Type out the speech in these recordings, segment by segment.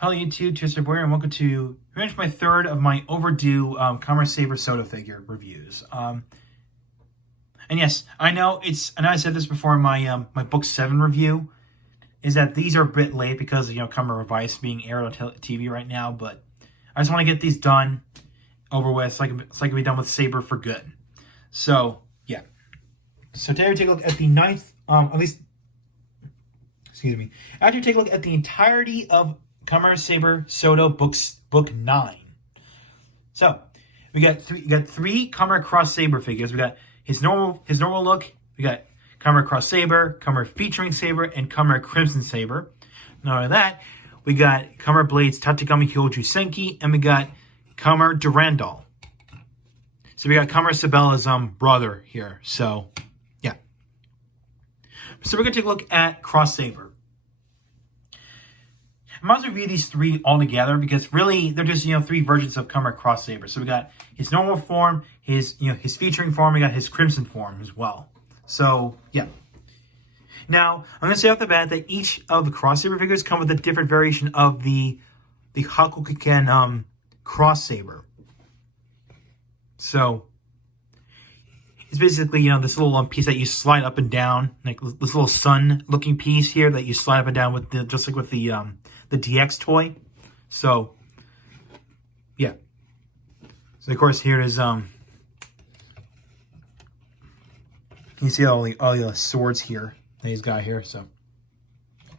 Hello YouTube, Twister Boyer, and welcome to pretty much my third of my overdue Kamen Saber Soda figure reviews. And yes, I know I said this before in my my book 7 review, is that these are a bit late because Kamen Revised being aired on TV right now, but I just want to get these done, over with, so I can be done with Saber for good. So yeah. So today we take a look at the ninth, after you take a look at the entirety of Kamen Saber Soda book 9. So we got three Kamen Cross Saber figures. We got his normal look. We got Kamen Cross Saber, Kamen featuring Saber, and Kamen Crimson Saber. Not only that, we got Kamen Blades Tategami Hyoju Senki, and we got Kamen Durandal. So we got Kamen Sabella's brother here. So yeah. So we're gonna take a look at Cross Saber. I might as well review these three all together because really they're just three versions of Kamen Cross Saber. So we got his normal form, his his featuring form, we got his crimson form as well. So yeah. Now I'm gonna say off the bat that each of the Cross Saber figures come with a different variation of the Hakuken Cross Saber. So it's basically this little piece that you slide up and down, like this little sun looking piece here that you slide up and down with just like with the DX toy. So yeah. So of course here it is. You see all the swords here that he's got here. So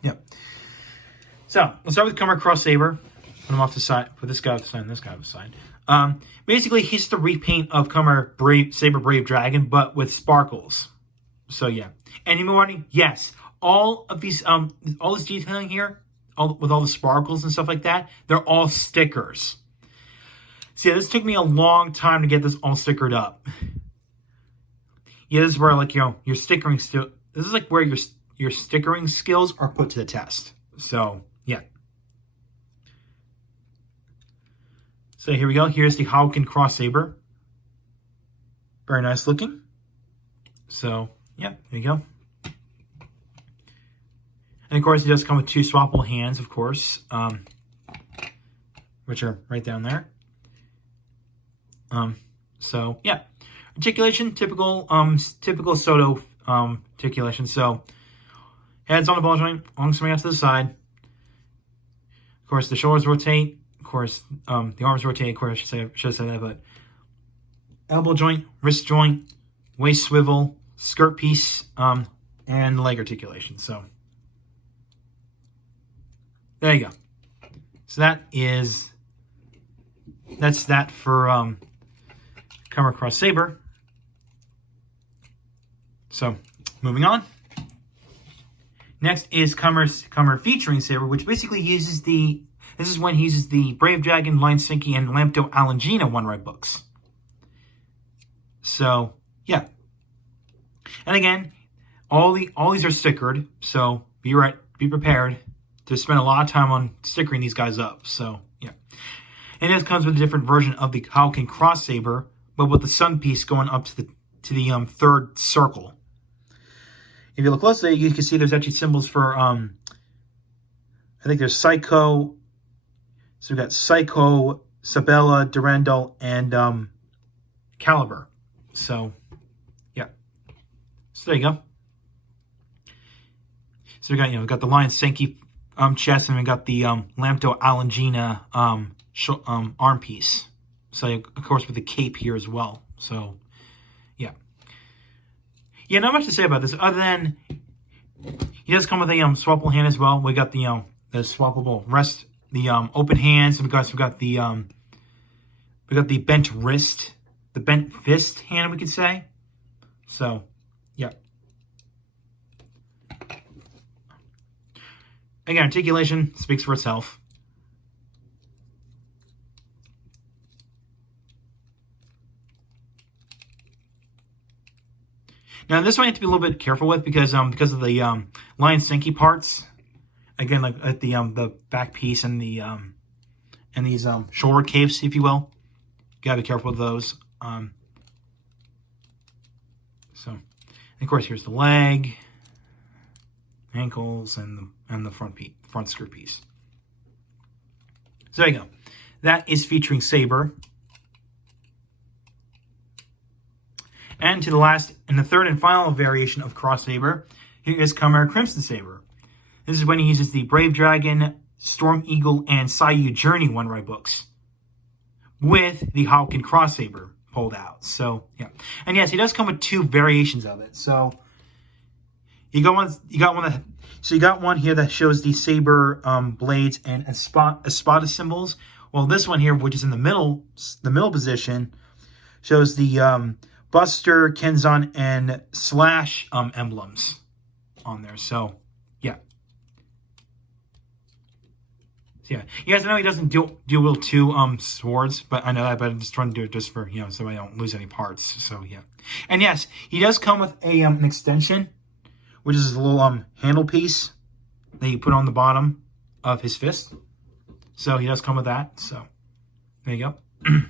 yeah. So let's start with Kamen Cross Saber. Put him off the side. Put this guy off the side and this guy off the side. Basically, he's the repaint of Kamen Saber Brave Dragon, but with sparkles. So yeah. And you know what? Yes, all of these, all this detailing here, with all the sparkles and stuff like that, they're all stickers. See, this took me a long time to get this all stickered up. Yeah, this is where your stickering still. This is like where your stickering skills are put to the test. So yeah. So here we go. Here's the Hakuken Cross Saber. Very nice looking. So yeah, there you go. And of course, it does come with two swappable hands, of course, which are right down there. So yeah, articulation, typical Soto articulation. So heads on the ball joint, arms coming out to the side. Of course, the shoulders rotate. Of course, the arms rotate. Of course, I should have said that, but elbow joint, wrist joint, waist swivel, skirt piece, and leg articulation. So there you go. So that's that for Kamen Cross Saber. So moving on. Next is Kamen featuring Saber, which basically uses this is when he uses the Brave Dragon, Lion Senki, and Lampto Alangina one-ride books. So yeah. And again, all these are stickered, so be prepared to spend a lot of time on stickering these guys up. So yeah. And this comes with a different version of the Hakuken Cross Saber, but with the sun piece going up to the third circle. If you look closely, you can see there's actually symbols for I think there's Psycho. So we've got Psycho, Sabella, Durandal, and Caliber. So yeah. So there you go. So we got the Lion Senki chest, and we got the Lampto Alangina arm piece. So of course with the cape here as well. So yeah. Yeah, not much to say about this other than he does come with a swappable hand as well. We got the swappable wrist, the open hands. We got the bent wrist, the bent fist hand, we could say. So yeah. Again, articulation speaks for itself. Now this one you have to be a little bit careful with because of the Lion Senki parts. Again, like at the back piece and the and these shoulder capes, if you will. You gotta be careful with those. So, of course, here's the leg, ankles, and the front skirt piece. So there you go. That is featuring Saber. And to the last and the third and final variation of Cross Saber, here is Kamen Crimson Saber. This is when he uses the Brave Dragon, Storm Eagle, and Sayu Journey one-ride books with the Hawken Cross Saber pulled out. So yeah, and yes, he does come with 2 variations of it. So you got one here that shows the saber blades and espada symbols. Well, this one here, which is in the middle position, shows the Buster, Kenzan, and Slash emblems on there. So yeah. Yeah, you guys know he doesn't dual wield 2 swords, but I know that, but I'm just trying to do it just for, so I don't lose any parts. So yeah, and yes, he does come with a an extension, which is a little handle piece that you put on the bottom of his fist. So he does come with that. So there you go.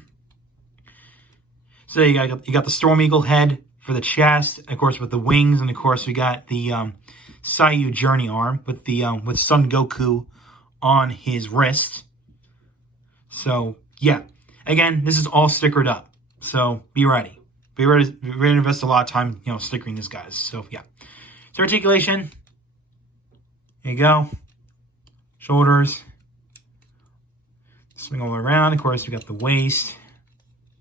So you got the Storm Eagle head for the chest, of course with the wings, and of course we got the Sayu Journey arm with the with Son Goku on his wrist. So yeah, again, this is all stickered up. So be ready. Be ready to invest a lot of time, stickering these guys. So yeah. So articulation. There you go. Shoulders. Swing all the way around. Of course, we got the waist,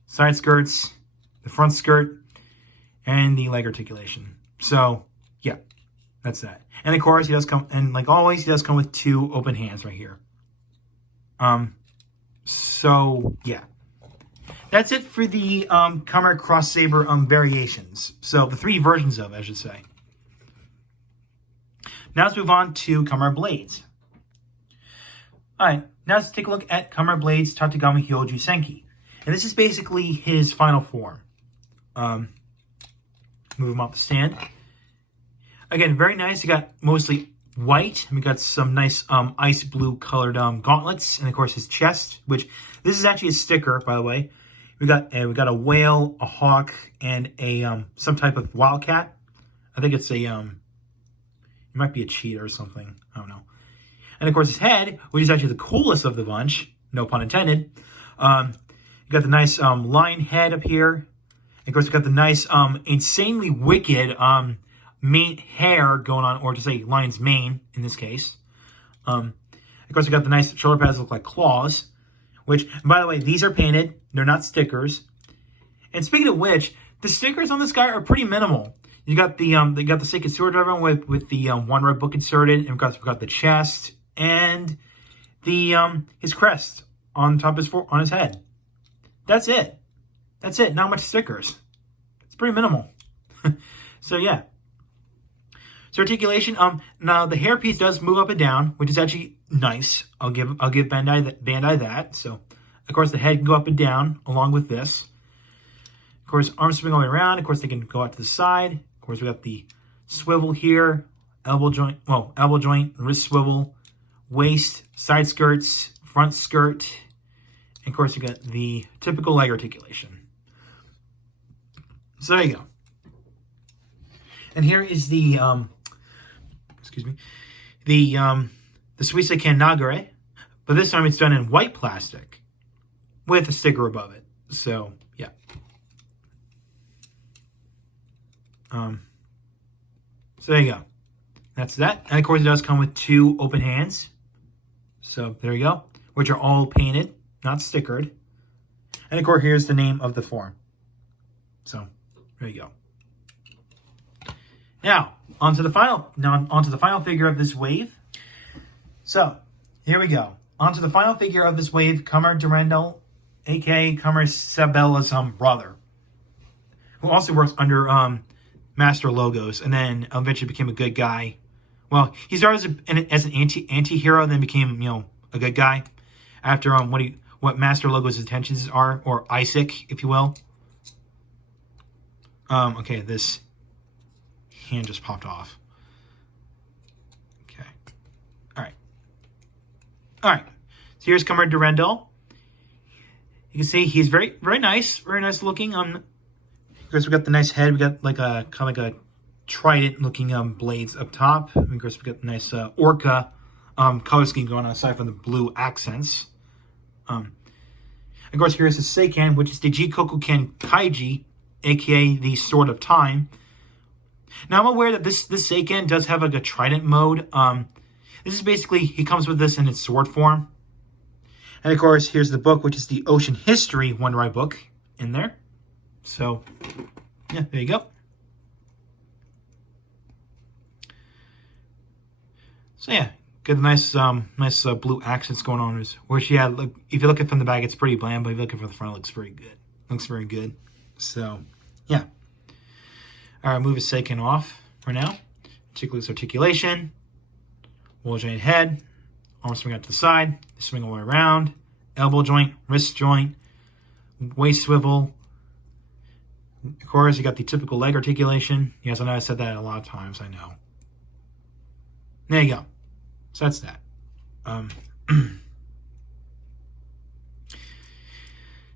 side skirts, the front skirt, and the leg articulation. So yeah, that's that. And of course, he does come, and like always, he does come with 2 open hands right here. So yeah, that's it for the Kamen Cross Saber variations. So the 3 versions of it, I should say. Now let's move on to Kamen Blades. All right, now let's take a look at Kamen Blades Tategami Hyoju Senki, and this is basically his final form. Move him off the stand. Again, very nice. You got mostly white. We got some nice ice blue colored gauntlets, and of course his chest. Which this is actually a sticker, by the way. We got a whale, a hawk, and a some type of wildcat. I think it's a it might be a cheetah or something. I don't know. And of course his head, which is actually the coolest of the bunch, no pun intended. You got the nice lion head up here. And of course we got the nice insanely wicked mane hair going on, or to say lion's mane in this case. Of course, we got the nice shoulder pads that look like claws, which, by the way, these are painted. They're not stickers. And speaking of which, the stickers on this guy are pretty minimal. You got the Sacred Sword driver with the one red book inserted, and we got the chest and the his crest on top of on his head. That's it. That's it. Not much stickers. It's pretty minimal. So yeah. So articulation, now the hairpiece does move up and down, which is actually nice. I'll give Bandai that. So, of course, the head can go up and down along with this. Of course, arms swing all the way around. Of course, they can go out to the side. Of course, we got the swivel here, elbow joint, wrist swivel, waist, side skirts, front skirt, and of course, you got the typical leg articulation. So there you go. And here is the the Suiseiken Nagare, but this time it's done in white plastic with a sticker above it. So yeah. So there you go. That's that. And of course it does come with 2 open hands. So there you go. Which are all painted, not stickered. And of course here's the name of the form. So there you go. Now, onto the final figure of this wave. So, here we go. Onto the final figure of this wave, Kamen Durandal, aka Kamen Sabella's brother, who also works under Master Logos, and then eventually became a good guy. Well, he started as an anti-hero, then became, a good guy after what Master Logos' intentions are, or Isaac, if you will. Okay, this hand just popped off. Okay. All right. So here's Kamen Durandal. You can see he's very, very nice looking. Of course, we got the nice head. We got like a kind of like a trident looking blades up top. And of course, we got the nice orca color scheme going on aside from the blue accents. Of course, here's the Seiken, which is the Jikokuken Kaiji, aka the Sword of Time. Now, I'm aware that this Seiken does have like a trident mode. This is basically, he comes with this in its sword form. And of course, here's the book, which is the Ocean History Wonder Eye book in there. So, yeah, there you go. So yeah, good, nice blue accents going on. Where she had, look, if you look at it from the back, it's pretty bland, but if you look at it from the front, it looks very good. Looks very good. So, yeah. All right, move his Seiken off for now. Check loose articulation. Wall joint head. Arm swing out to the side. Swing all the way around. Elbow joint, wrist joint, waist swivel. Of course, you got the typical leg articulation. Yes, I know I said that a lot of times. I know. There you go. So that's that.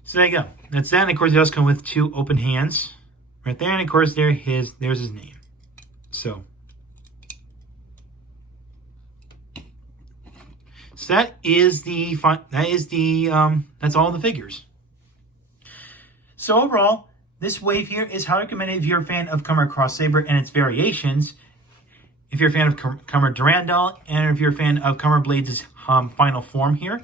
So there you go. That's that. And of course, it does come with 2 open hands right there. And of course, there's his name. So that is that's all the figures. So overall, this wave here is highly recommended if you're a fan of Kamen Cross Saber and its variations. If you're a fan of Kamen Durandal, and if you're a fan of Kamen Blades' final form here.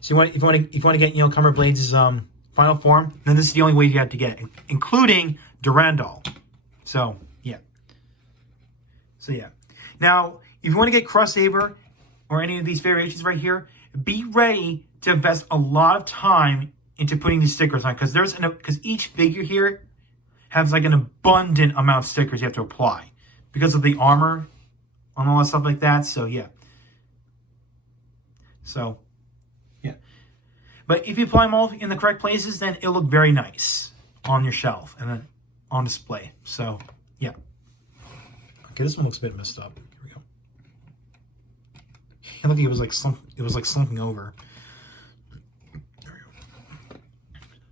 So if you want to get Kamen Blades' final form, then this is the only way you have to get it, including Durandal. So yeah. Now, if you want to get Cross Saber or any of these variations right here, be ready to invest a lot of time into putting these stickers on, because each figure here has like an abundant amount of stickers you have to apply because of the armor and all that stuff like that. So yeah. But if you apply them all in the correct places, then it'll look very nice on your shelf and then on display. So yeah. Okay, this one looks a bit messed up. Here we go. I think it was like slumping over. There we go.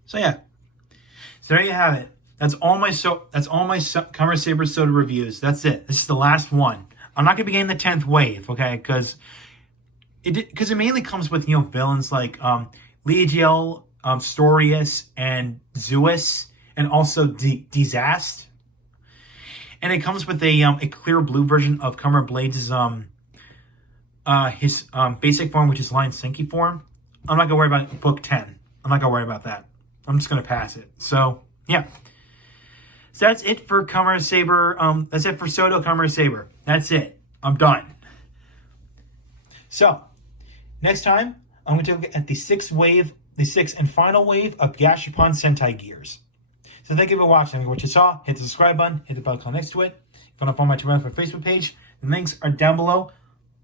So yeah. So there you have it. That's all my Kamen Saber Soda reviews. That's it. This is the last one. I'm not gonna be getting the 10th wave, okay? Because it mainly comes with villains like Legiel, Storius, and Zeus, and also Disaster. And it comes with a clear blue version of Kamen Blades' his basic form, which is Lion Senki form. I'm not gonna worry about book 10. I'm not gonna worry about that. I'm just gonna pass it. So yeah. So that's it for Kamen Saber. That's it for Soto Kamen Saber. That's it. I'm done. So next time I'm going to look at the 6th and final wave of Gashapon Sentai Gears. So thank you for watching. If you like what you saw, hit the subscribe button, hit the bell icon next to it. If you want to follow my Twitter and Facebook page, the links are down below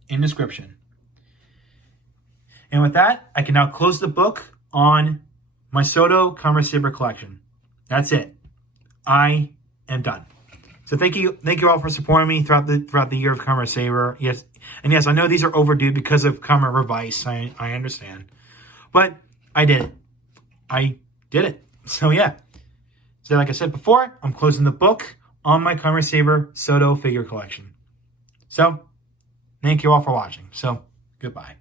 in the description. And with that, I can now close the book on my Soto Kamen Saber collection. That's it. I am done. So thank you all for supporting me throughout the year of Kamen Saber. Yes, I know these are overdue because of Kamen Revice. I understand, but I did it. So yeah. So like I said before, I'm closing the book on my Kamen Saber Soto figure collection. So thank you all for watching. So goodbye.